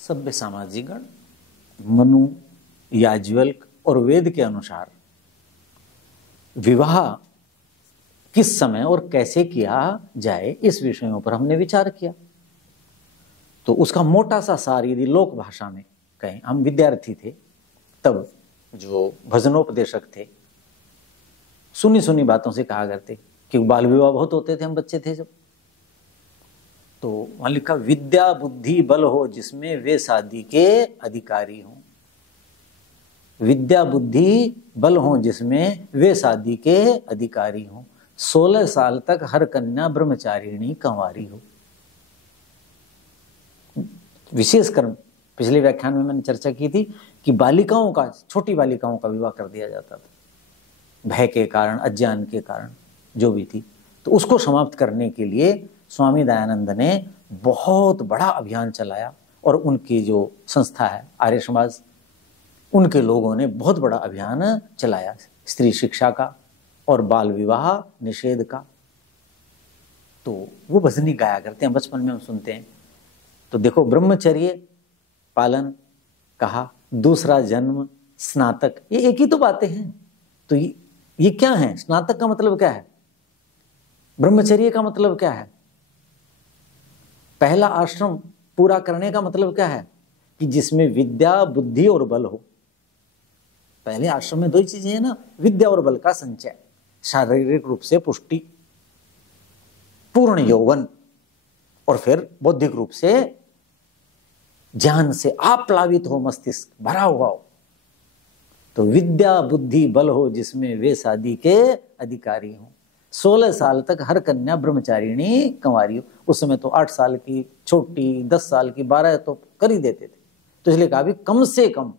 सभ्य सामाजिक गण मनु, याज्ञवल्क्य और वेद के अनुसार विवाह किस समय और कैसे किया जाए इस विषयों पर हमने विचार किया। तो उसका मोटा सा सार यदि लोक भाषा में कहें, हम विद्यार्थी थे तब जो भजनोपदेशक थे सुनी सुनी बातों से कहा करते कि बाल विवाह बहुत होते थे, हम बच्चे थे जब। तो वहां लिखा विद्या बुद्धि बल हो जिसमें वे शादी के अधिकारी हों। विद्या बुद्धि बल हो जिसमें वे शादी के अधिकारी हों। 16 साल तक हर कन्या ब्रह्मचारिणी कंवारी हो। विशेषकर पिछले व्याख्यान में मैंने चर्चा की थी कि बालिकाओं का, छोटी बालिकाओं का विवाह कर दिया जाता था भय के कारण, अज्ञान के कारण, जो भी थी। तो उसको समाप्त करने के लिए स्वामी दयानंद ने बहुत बड़ा अभियान चलाया और उनकी जो संस्था है आर्य समाज, उनके लोगों ने बहुत बड़ा अभियान चलाया स्त्री शिक्षा का और बाल विवाह निषेध का। तो वो भजनी गाया करते हैं, बचपन में हम सुनते हैं। तो देखो, ब्रह्मचर्य पालन कहा, दूसरा जन्म, स्नातक, ये एक ही तो बातें हैं। तो ये क्या है? स्नातक का मतलब क्या है? ब्रह्मचर्य का मतलब क्या है? पहला आश्रम पूरा करने का मतलब क्या है? कि जिसमें विद्या बुद्धि और बल हो। पहले आश्रम में दो ही चीजें हैं ना, विद्या और बल का संचय, शारीरिक रूप से पुष्टि, पूर्ण यौवन, और फिर बौद्धिक रूप से ज्ञान से आप्लावित हो, मस्तिष्क भरा हुआ हो। तो विद्या बुद्धि बल हो जिसमें वे शादी के अधिकारी हों। 16 साल तक हर कन्या ब्रह्मचारिणी कंवारी हो। उस समय तो 8 साल की छोटी, 10 साल की, 12 तो कर ही देते थे। तो इसलिए कहा भी कम से कम।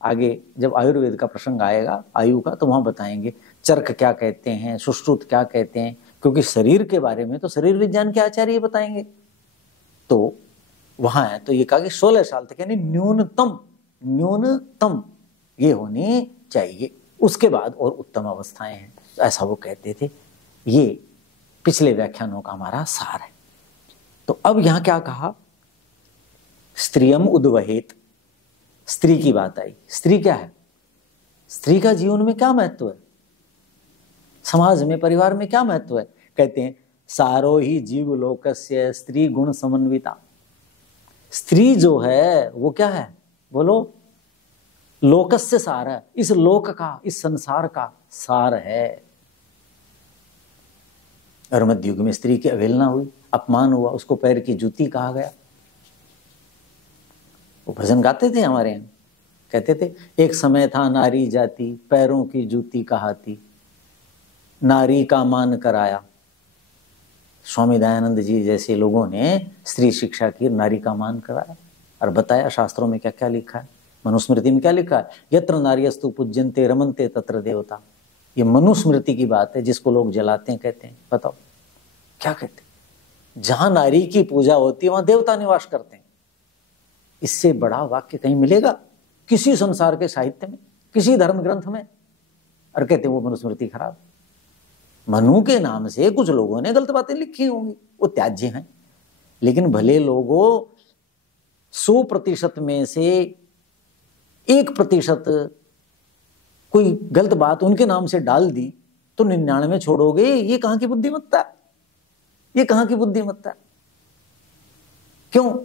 आगे जब आयुर्वेद का प्रसंग आएगा आयु का, तो वहां बताएंगे चरक क्या कहते हैं, सुश्रुत क्या कहते हैं, क्योंकि शरीर के बारे में तो शरीर विज्ञान के आचार्य बताएंगे। तो वहां है तो ये कहा कि 16 साल तक, यानी न्यूनतम ये होनी चाहिए। उसके बाद और उत्तम अवस्थाएं हैं, ऐसा वो कहते थे। ये पिछले व्याख्यानों का हमारा सार है। तो अब यहां क्या कहा? स्त्रियम उद्वहेत, स्त्री की बात आई। स्त्री क्या है? स्त्री का जीवन में क्या महत्व है, समाज में, परिवार में क्या महत्व है? कहते हैं सारो ही जीव लोकस्य स्त्री गुण समन्विता। स्त्री जो है वो क्या है? बोलो, लोकस्य सार है, इस लोक का, इस संसार का सार है। और मध्य युग में स्त्री की अवहेलना हुई, अपमान हुआ, उसको पैर की जूती कहा गया। वो भजन गाते थे हमारे यहाँ, कहते थे एक समय था नारी जाति पैरों की जूती कहाती, नारी का मान कराया। स्वामी दयानंद जी जैसे लोगों ने स्त्री शिक्षा की, नारी का मान कराया और बताया शास्त्रों में क्या क्या लिखा है। मनुस्मृति में क्या लिखा है? यत्र नार्यस्तु पूज्यन्ते रमन्ते तत्र देवता। ये मनुस्मृति की बात है, जिसको लोग जलाते हैं, कहते हैं। बताओ क्या कहते हैं? जहां नारी की पूजा होती है वहां देवता निवास करते हैं। इससे बड़ा वाक्य कहीं मिलेगा किसी संसार के साहित्य में, किसी धर्म ग्रंथ में? और कहते हैं वो मनुस्मृति खराब। मनु के नाम से कुछ लोगों ने गलत बातें लिखी होंगी, वो त्याज्य हैं। लेकिन भले लोगों 100% में से 1% कोई गलत बात उनके नाम से डाल दी तो 99 छोड़ोगे? ये कहां की बुद्धिमत्ता? ये कहां की बुद्धिमत्ता? क्यों?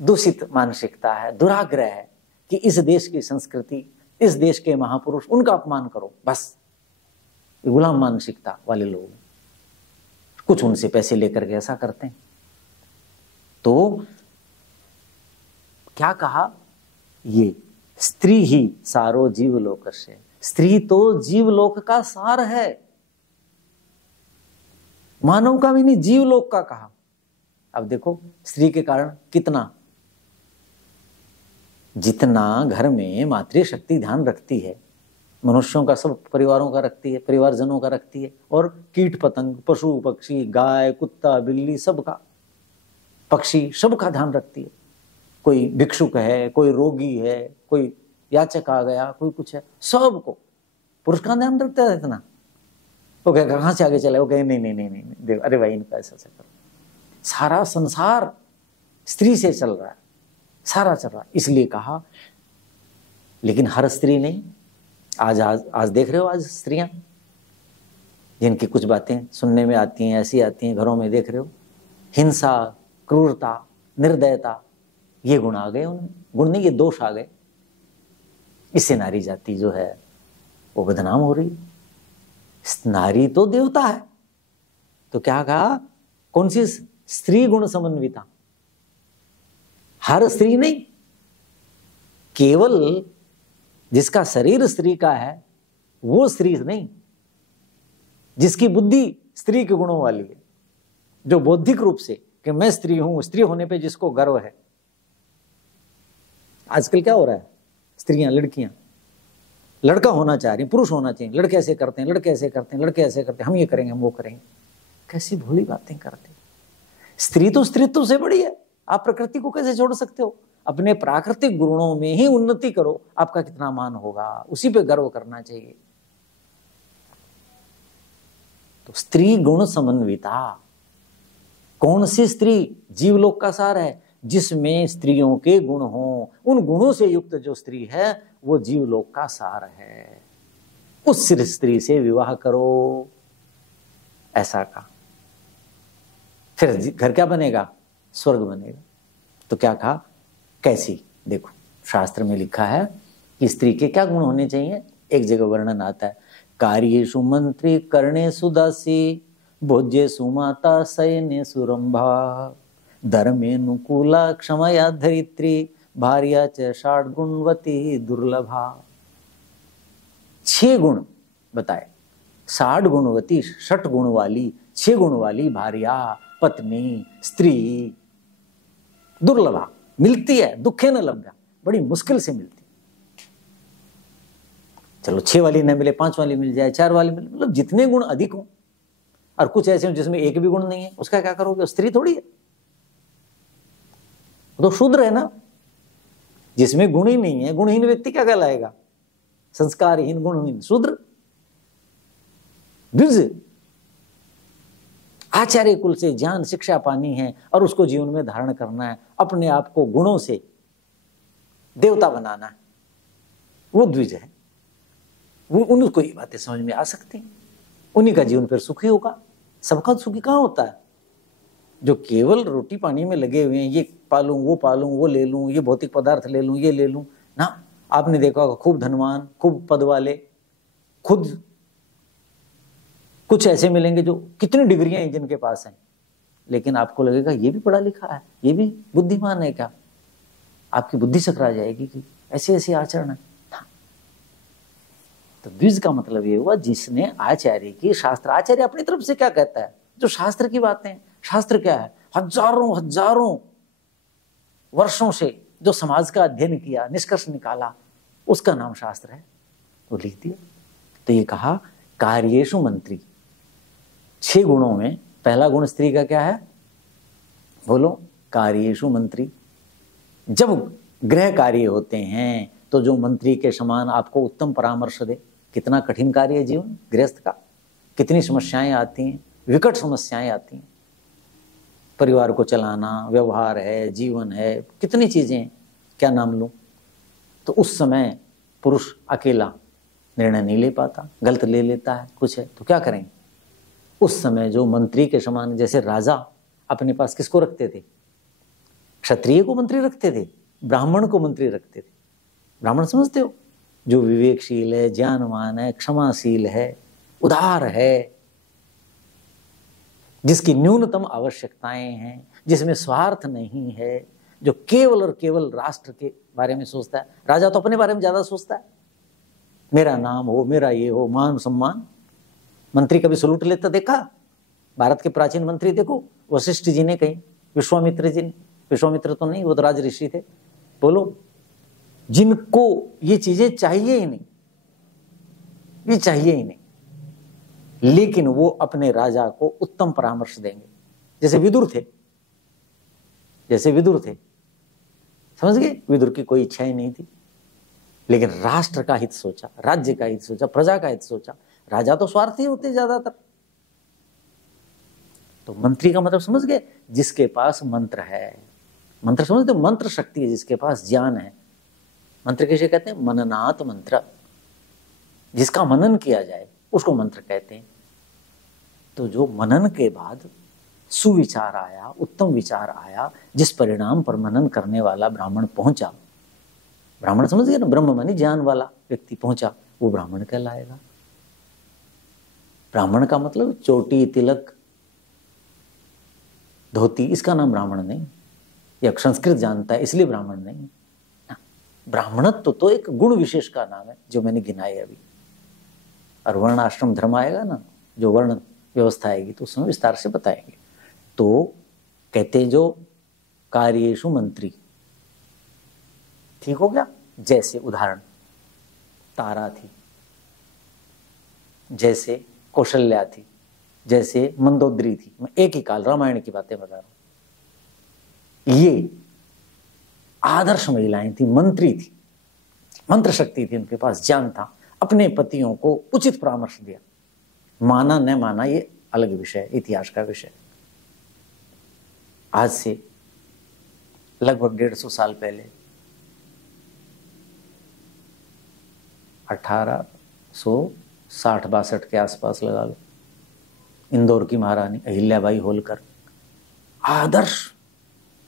दूषित मानसिकता है, दुराग्रह है कि इस देश की संस्कृति, इस देश के महापुरुष, उनका अपमान करो, बस। गुलाम मानसिकता वाले लोग कुछ उनसे पैसे लेकर के ऐसा करते हैं। तो क्या कहा? ये स्त्री ही सारो जीवलोकस्य, स्त्री तो जीवलोक का सार है। मानव का भी नहीं, जीवलोक का कहा। अब देखो स्त्री के कारण कितना, जितना घर में मातृशक्ति ध्यान रखती है, मनुष्यों का, सब परिवारों का रखती है, परिवारजनों का रखती है, और कीट पतंग, पशु पक्षी, गाय कुत्ता बिल्ली, सबका, पक्षी, सबका ध्यान रखती है। कोई भिक्षुक है, कोई रोगी है, कोई याचक आ गया, कोई कुछ है, सबको पुरुष का ध्यान रखता है इतना। वो कहे कहां से आगे चले? वो कहे नहीं नहीं नहीं नहीं, देख, अरे भाई इनका ऐसा करो। सारा संसार स्त्री से चल रहा है। सारा चल रहा। इसलिए कहा, लेकिन हर स्त्री नहीं। आज देख रहे हो, आज स्त्रियां जिनकी कुछ बातें सुनने में आती हैं, ऐसी आती हैं, घरों में देख रहे हो, हिंसा, क्रूरता, निर्दयता, ये गुण आ गए उनमें। गुण नहीं, ये दोष आ गए। इससे नारी जाति जो है वो बदनाम हो रही है। नारी तो देवता है, तो क्या कहा, कौन सी स्त्री गुण समन्विता। हर स्त्री नहीं, केवल जिसका शरीर स्त्री का है वो स्त्री नहीं, जिसकी बुद्धि स्त्री के गुणों वाली है, जो बौद्धिक रूप से कि मैं स्त्री हूं, स्त्री होने पे जिसको गर्व है। आजकल क्या हो रहा है, स्त्रियां, लड़कियां लड़का होना चाह रही, पुरुष होना चाहिए, लड़के ऐसे करते हैं, लड़के ऐसे करते हैं, लड़के ऐसे करते हैं, हम ये करेंगे, हम वो करेंगे। कैसी भोली बातें करते। स्त्री तो स्त्रीत्व से बड़ी है, आप प्रकृति को कैसे छोड़ सकते हो। अपने प्राकृतिक गुणों में ही उन्नति करो, आपका कितना मान होगा, उसी पे गर्व करना चाहिए। तो स्त्री गुण समन्विता। कौन सी स्त्री? जीवलोक का सार है, जिसमें स्त्रियों के गुण हों। उन गुणों से युक्त जो स्त्री है वो जीवलोक का सार है। उस स्त्री से विवाह करो, ऐसा कहा। फिर घर क्या बनेगा? स्वर्ग बनेगा। तो क्या कहा? कैसी? देखो, शास्त्र में लिखा है कि स्त्री के क्या गुण होने चाहिए। एक जगह वर्णन आता है, कार्येषु मंत्री, कर्णेषु दासी, भोज्येषु माता, शयनेषु रंभा, धर्मेनुकूला, क्षमया धरित्री, भार्या च षाट गुणवती दुर्लभा। 6 गुण बताए, 60 गुणवती, 60 गुण वाली, 6 गुण वाली भार्या, पत्नी, स्त्री दुर्लभा, मिलती है, दुखे न लभ्या, बड़ी मुश्किल से मिलती। चलो 6 वाली न मिले, 5 वाली मिल जाए, 4 वाली मिले, मतलब जितने गुण अधिक हो। और कुछ ऐसे हो जिसमें एक भी गुण नहीं है, उसका क्या करोगे? स्त्री थोड़ी है, तो शूद्र है ना। जिसमें गुण ही नहीं है, गुणहीन व्यक्ति क्या कहलाएगा? संस्कारहीन, गुणहीन, शूद्र, द्विज। आचार्य कुल से ज्ञान शिक्षा पानी है और उसको जीवन में धारण करना है, अपने आप को गुणों से देवता बनाना है, वो द्विज है। वो उनको ये बातें समझ में आ सकती हैं, उन्हीं का जीवन फिर सुखी होगा। सबका सुखी कहाँ होता है? जो केवल रोटी पानी में लगे हुए हैं, ये पालूं, वो ले लूं, ये भौतिक पदार्थ ले लूं, ये ले लूं ना। आपने देखा होगा, खूब धनवान, खूब पद वाले, खुद कुछ ऐसे मिलेंगे जो कितनी डिग्रियां हैं जिनके पास हैं, लेकिन आपको लगेगा ये भी पढ़ा लिखा है, ये भी बुद्धिमान है क्या? आपकी बुद्धि सकरा जाएगी कि ऐसे ऐसे आचरण है। तो द्विज का मतलब ये हुआ जिसने आचार्य की, शास्त्र, आचार्य अपनी तरफ से क्या कहता है, जो शास्त्र की बातें, शास्त्र क्या है, हजारों वर्षों से जो समाज का अध्ययन किया, निष्कर्ष निकाला, उसका नाम शास्त्र है, वो लिख दिया। तो ये कहा कार्येषु मंत्री, 6 गुणों में पहला गुण स्त्री का क्या है? बोलो, कार्येषु मंत्री। जब गृह कार्य होते हैं तो जो मंत्री के समान आपको उत्तम परामर्श दे। कितना कठिन कार्य है जीवन गृहस्थ का, कितनी समस्याएं आती हैं, विकट समस्याएं आती हैं, परिवार को चलाना, व्यवहार है, जीवन है, कितनी चीजें, क्या नाम लूं। तो उस समय पुरुष अकेला निर्णय नहीं ले पाता, गलत ले लेता है, कुछ है, तो क्या करें? उस समय जो मंत्री के समान, जैसे राजा अपने पास किसको रखते थे? क्षत्रिय को मंत्री रखते थे, ब्राह्मण को मंत्री रखते थे। ब्राह्मण समझते हो? जो विवेकशील है, ज्ञानवान है, क्षमाशील है, उदार है, जिसकी न्यूनतम आवश्यकताएं हैं, जिसमें स्वार्थ नहीं है, जो केवल और केवल राष्ट्र के बारे में सोचता है। राजा तो अपने बारे में ज्यादा सोचता है, मेरा नाम हो, मेरा ये हो, मान सम्मान। मंत्री कभी सलूट लेता देखा? भारत के प्राचीन मंत्री देखो, वशिष्ठ जी ने कहीं, विश्वामित्र जी ने, विश्वामित्र तो नहीं, वो तो राज ऋषि थे, बोलो, जिनको ये चीजें चाहिए ही नहीं, ये चाहिए ही नहीं, लेकिन वो अपने राजा को उत्तम परामर्श देंगे। जैसे विदुर थे, समझ गए? विदुर की कोई इच्छा ही नहीं थी, लेकिन राष्ट्र का हित सोचा, राज्य का हित सोचा, प्रजा का हित सोचा। राजा तो स्वार्थी होते ज्यादातर। तो मंत्री का मतलब समझ गए? जिसके पास मंत्र है, मंत्र समझते, मंत्र शक्ति है जिसके पास ज्ञान है। मंत्र किसे कहते हैं? मननात् मंत्र, जिसका मनन किया जाए उसको मंत्र कहते हैं। तो जो मनन के बाद सुविचार आया, उत्तम विचार आया, जिस परिणाम पर मनन करने वाला ब्राह्मण पहुंचा, ब्राह्मण समझ गए ना, ब्रह्म मानी ज्ञान वाला व्यक्ति पहुंचा, वो ब्राह्मण कहलाएगा। ब्राह्मण का मतलब चोटी, तिलक, धोती, इसका नाम ब्राह्मण नहीं। या संस्कृत जानता है इसलिए ब्राह्मण नहीं। ब्राह्मणत्व तो एक गुण विशेष का नाम है जो मैंने गिनाए अभी। और वर्ण आश्रम धर्म आएगा ना, जो वर्ण व्यवस्था आएगी तो उसमें विस्तार से बताएंगे। तो कहते हैं जो कार्येषु मंत्री, ठीक हो गया। जैसे उदाहरण तारा थी, जैसे कौशल्या थी, जैसे मंदोदरी थी। मैं एक ही काल रामायण की बातें बता रहा हूं। ये आदर्श महिलाएं थी, मंत्री थी, मंत्र शक्ति थी, उनके पास ज्ञान था, अपने पतियों को उचित परामर्श दिया। माना न माना ये अलग विषय, इतिहास का विषय। आज से लगभग 150 साल पहले 1860-62 के आसपास लगा लो, इंदौर की महारानी अहिल्याबाई होलकर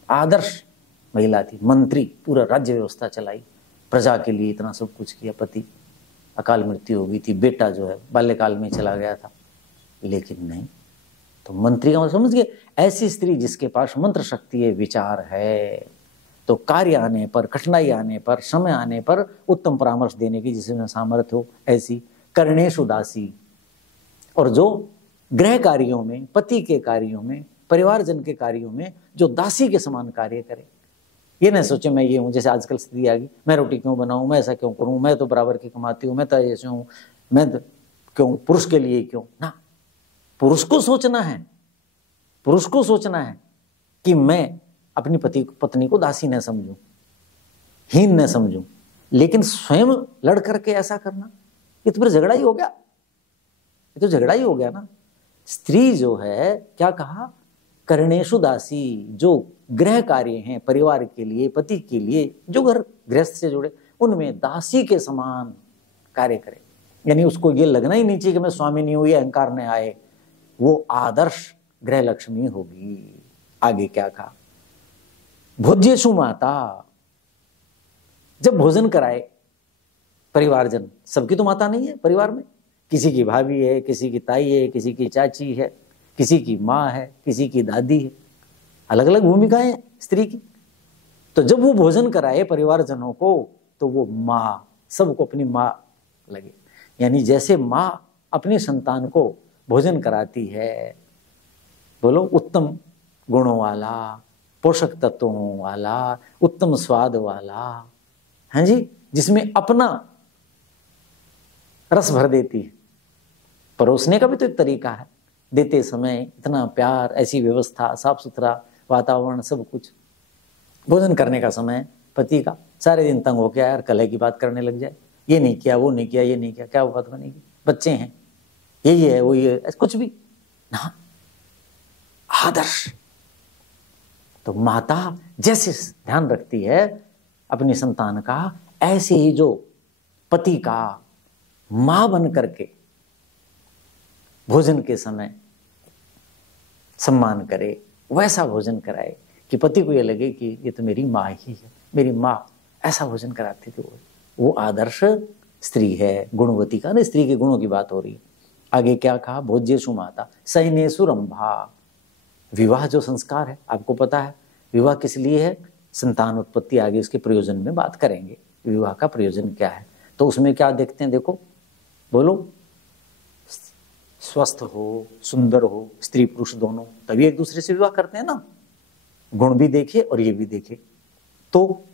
आदर्श महिला थी, मंत्री, पूरा राज्य व्यवस्था चलाई, प्रजा के लिए इतना सब कुछ किया। पति अकाल मृत्यु हो गई थी, बेटा जो है बाल्यकाल में चला गया था, लेकिन नहीं। तो मंत्री का समझ गए, ऐसी स्त्री जिसके पास मंत्र शक्ति है, विचार है, तो कार्य आने पर, कठिनाई आने पर, समय आने पर उत्तम परामर्श देने की जिसमें सामर्थ्य हो, ऐसी कर्णेषु दासी। और जो गृह कार्यों में, पति के कार्यों में, परिवारजन के कार्यों में जो दासी के समान कार्य करे। ये नहीं सोचे मैं ये हूं, जैसे आजकल स्थिति आ गई, मैं रोटी क्यों बनाऊं, मैं ऐसा क्यों करूं, मैं तो बराबर की कमाती हूं, मैं तो ऐसे हूं, मैं तो क्यों, पुरुष के लिए क्यों ना। पुरुष को सोचना है कि मैं अपनी पत्नी को दासी न समझूं, हीन न समझूं, लेकिन स्वयं लड़ करके ऐसा करना, ये तो फिर झगड़ा ही हो गया। ये तो झगड़ा ही हो गया ना। स्त्री जो है, क्या कहा, कर्णेषु दासी, जो गृह कार्य हैं परिवार के लिए, पति के लिए, जो घर गृहस्थ से जुड़े, उनमें दासी के समान कार्य करे। यानी उसको ये लगना ही नहीं चाहिए कि मैं स्वामिनी हूं, ये अहंकार न आए। वो आदर्श गृह लक्ष्मी होगी। आगे क्या कहा, भोज्येषु माता, जब भोजन कराए परिवारजन, सबकी तो माता नहीं है परिवार में, किसी की भाभी है, किसी की ताई है, किसी की चाची है, किसी की माँ है, किसी की दादी है, अलग अलग भूमिकाएं हैं स्त्री की। तो जब वो भोजन कराए परिवारजनों को, तो वो माँ, सबको अपनी माँ लगे। यानी जैसे माँ अपनी संतान को भोजन कराती है, बोलो, उत्तम गुणों वाला, पोषक तत्वों वाला, उत्तम स्वाद वाला, हैं जी, जिसमें अपना रस भर देती है। परोसने का भी तो एक तरीका है, देते समय इतना प्यार, ऐसी व्यवस्था, साफ सुथरा वातावरण, सब कुछ। भोजन करने का समय पति का सारे दिन तंग हो गया, यार कलह की बात करने लग जाए, ये नहीं किया, वो नहीं किया, ये नहीं किया, क्या बात बनेगी, बच्चे हैं, ये है, वो ये, कुछ भी ना। आदर्श तो माता जैसे ध्यान रखती है अपनी संतान का, ऐसे ही जो पति का मां बन करके भोजन के समय सम्मान करे, वैसा भोजन कराए कि पति को ये लगे कि ये तो मेरी माँ ही है, मेरी माँ ऐसा भोजन कराती थी। वो आदर्श स्त्री है, गुणवती का ना, स्त्री के गुणों की बात हो रही है। आगे क्या कहा, भोज्येषु माता सैनेषु रंभा। विवाह जो संस्कार है, आपको पता है विवाह किस लिए है, संतान उत्पत्ति। आगे उसके प्रयोजन में बात करेंगे, विवाह का प्रयोजन क्या है। तो उसमें क्या देखते हैं, देखो, बोलो, स्वस्थ हो, सुंदर हो, स्त्री पुरुष दोनों, तभी एक दूसरे से विवाह करते हैं ना। गुण भी देखे और ये भी देखे, तो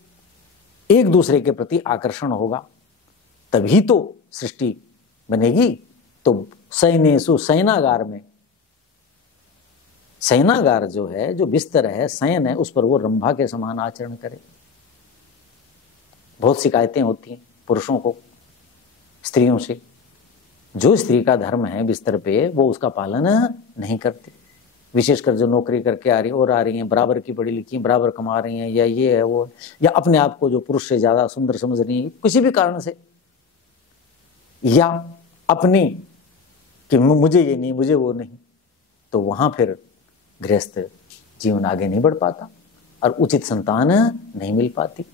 एक दूसरे के प्रति आकर्षण होगा, तभी तो सृष्टि बनेगी। तो सैनेषु, शयनागार में, शयनागार जो है, जो बिस्तर है, शयन है, उस पर वो रंभा के समान आचरण करे। बहुत शिकायतें होती हैं पुरुषों को स्त्रियों से, जो स्त्री का धर्म है बिस्तर पे, वो उसका पालन नहीं करते। विशेषकर जो नौकरी करके आ रही हैं और आ रही हैं, बराबर की पढ़ी लिखी हैं, बराबर कमा रही हैं, या ये है वो, या अपने आप को जो पुरुष से ज्यादा सुंदर समझ रही हैं किसी भी कारण से, या अपनी कि मुझे ये नहीं, मुझे वो नहीं, तो वहां फिर गृहस्थ जीवन आगे नहीं बढ़ पाता और उचित संतान नहीं मिल पाती।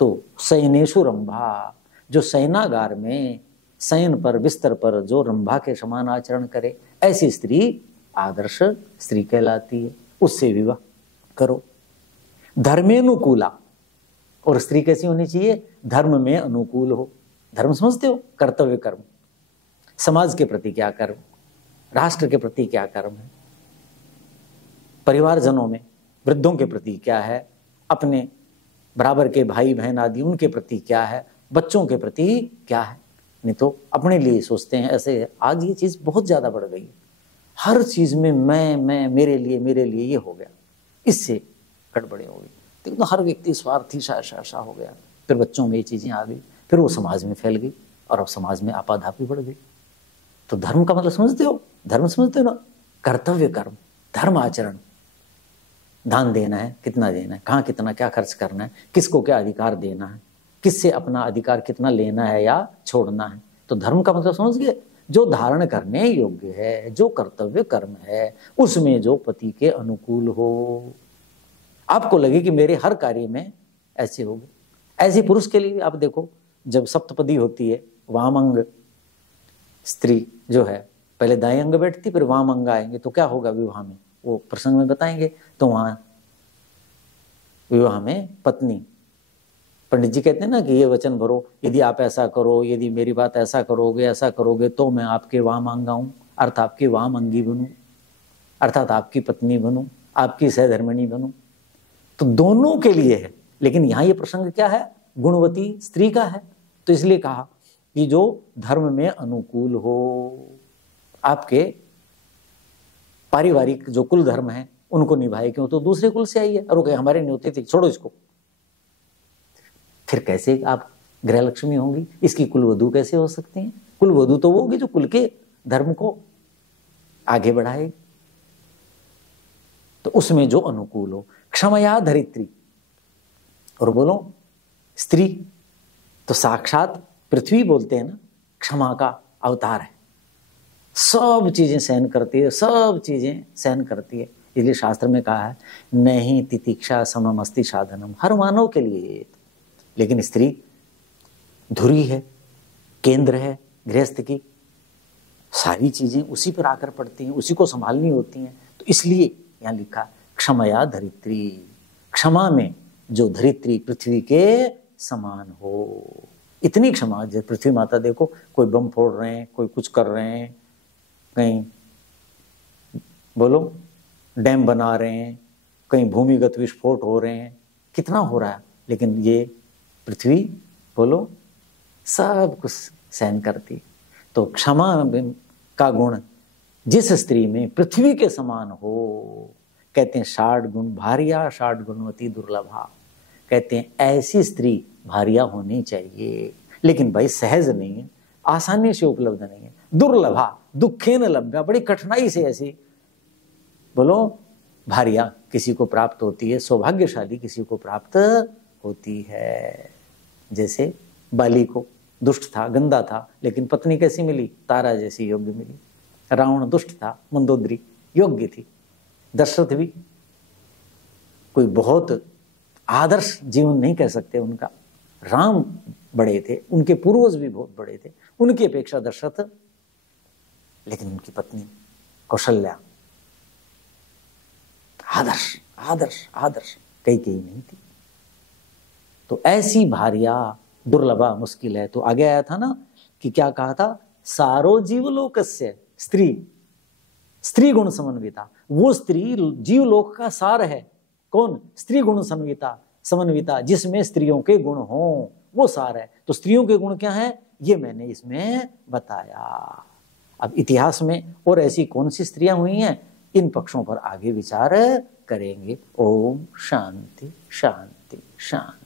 तो शयनेषु रंभा, जो शयनागार में शयन पर बिस्तर पर जो रंभा के समान आचरण करे, ऐसी स्त्री आदर्श स्त्री कहलाती है, उससे विवाह करो। धर्मेनुकूला, और स्त्री कैसी होनी चाहिए? धर्म में अनुकूल हो। धर्म समझते हो? कर्तव्य कर्म, समाज के प्रति क्या कर्म, राष्ट्र के प्रति क्या कर्म है, परिवारजनों में वृद्धों के प्रति क्या है, अपने बराबर के भाई बहन आदि उनके प्रति क्या है, बच्चों के प्रति क्या है। नहीं तो अपने लिए सोचते हैं ऐसे। आज ये चीज बहुत ज्यादा बढ़ गई है, हर चीज में मैं मेरे लिए ये हो गया, इससे गड़बड़ी हो गई। तो हर व्यक्ति स्वार्थी सा हो गया, फिर बच्चों में ये चीजें आ गई, फिर वो समाज में फैल गई और अब समाज में आपाधापी बढ़ गई। तो धर्म का मतलब समझते हो? धर्म समझते हो ना? कर्तव्य कर्म, धर्म आचरण, दान देना है, कितना देना है, कहाँ कितना क्या खर्च करना है, किसको क्या अधिकार देना है, किससे अपना अधिकार कितना लेना है या छोड़ना है। तो धर्म का मतलब समझ गए? जो धारण करने योग्य है, जो कर्तव्य कर्म है, उसमें जो पति के अनुकूल हो। आपको लगे कि मेरे हर कार्य में ऐसे होगे। ऐसे पुरुष के लिए आप देखो, जब सप्तपदी होती है, वाम अंग स्त्री जो है पहले दाएं अंग बैठती, फिर वाम अंग आएंगे, तो क्या होगा विवाह में, वो प्रसंग में बताएंगे। तो वहां विवाह में पत्नी, पंडित जी कहते हैं ना कि ये वचन भरो, यदि आप ऐसा करो, यदि मेरी बात ऐसा करोगे तो मैं आपके वाम अंग आऊं, अर्थात आपकी वाम अंगी बनूं, अर्थात आपकी पत्नी बनूं, आपकी सहधर्मिणी बनूं। तो दोनों के लिए है, लेकिन यहां ये प्रसंग क्या है? गुणवती स्त्री का है। तो इसलिए कहा कि जो धर्म में अनुकूल हो, आपके पारिवारिक जो कुल धर्म है उनको निभाए। क्यों? तो दूसरे कुल से आई है और वो कहे हमारे नहीं होते थे, छोड़ो इसको। फिर कैसे आप गृह लक्ष्मी होंगी? इसकी कुलवधू कैसे हो सकती हैं? कुलवधू तो वो होगी जो कुल के धर्म को आगे बढ़ाए। तो उसमें जो अनुकूल हो। क्षमया धरित्री, और बोलो स्त्री तो साक्षात पृथ्वी बोलते हैं ना, क्षमा का अवतार है। सब चीजें सहन करती है, सब चीजें सहन करती है। इसलिए शास्त्र में कहा है नहीं तितिक्षा समम अस्ति साधनम, हर मानव के लिए। लेकिन स्त्री धुरी है, केंद्र है गृहस्थ की, सारी चीजें उसी पर आकर पड़ती हैं, उसी को संभालनी होती हैं। तो इसलिए यहां लिखा क्षमया धरित्री, क्षमा में जो धरित्री पृथ्वी के समान हो, इतनी क्षमा। जैसे पृथ्वी माता देखो, कोई बम फोड़ रहे हैं, कोई कुछ कर रहे हैं, कहीं बोलो डैम बना रहे हैं, कहीं भूमिगत विस्फोट हो रहे हैं, कितना हो रहा है, लेकिन ये पृथ्वी बोलो सब कुछ सहन करती। तो क्षमा का गुण जिस स्त्री में पृथ्वी के समान हो, कहते हैं 60 गुण भारिया 60 गुणवती दुर्लभा। कहते हैं ऐसी स्त्री भारिया होनी चाहिए, लेकिन भाई सहज नहीं है, आसानी से उपलब्ध नहीं है। दुर्लभा, दुखेन लभ्या, बड़ी कठिनाई से ऐसी बोलो भारिया किसी को प्राप्त होती है, सौभाग्यशाली किसी को प्राप्त होती है। जैसे बाली को, दुष्ट था, गंदा था, लेकिन पत्नी कैसी मिली? तारा जैसी योग्य मिली। रावण दुष्ट था, मंदोदरी योग्य थी। दशरथ भी कोई बहुत आदर्श जीवन नहीं कह सकते उनका, राम बड़े थे, उनके पूर्वज भी बहुत बड़े थे, उनकी अपेक्षा दशरथ, लेकिन उनकी पत्नी कौशल्या आदर्श आदर्श आदर्श कई नहीं थी। तो ऐसी भारिया दुर्लभा मुश्किल है। तो आगे आया था ना कि क्या कहा था? सारो जीवलोकस्य स्त्री, स्त्री गुण समन्विता। वो स्त्री जीवलोक का सार है। कौन? स्त्री गुण समन्विता, जिसमें स्त्रियों के गुण हों, वो सार है। तो स्त्रियों के गुण क्या हैं? ये मैंने इसमें बताया। अब इतिहास में और ऐसी कौन सी स्त्रियां हुई हैं, इन पक्षों पर आगे विचार करेंगे। ओम शांति शांति शांति।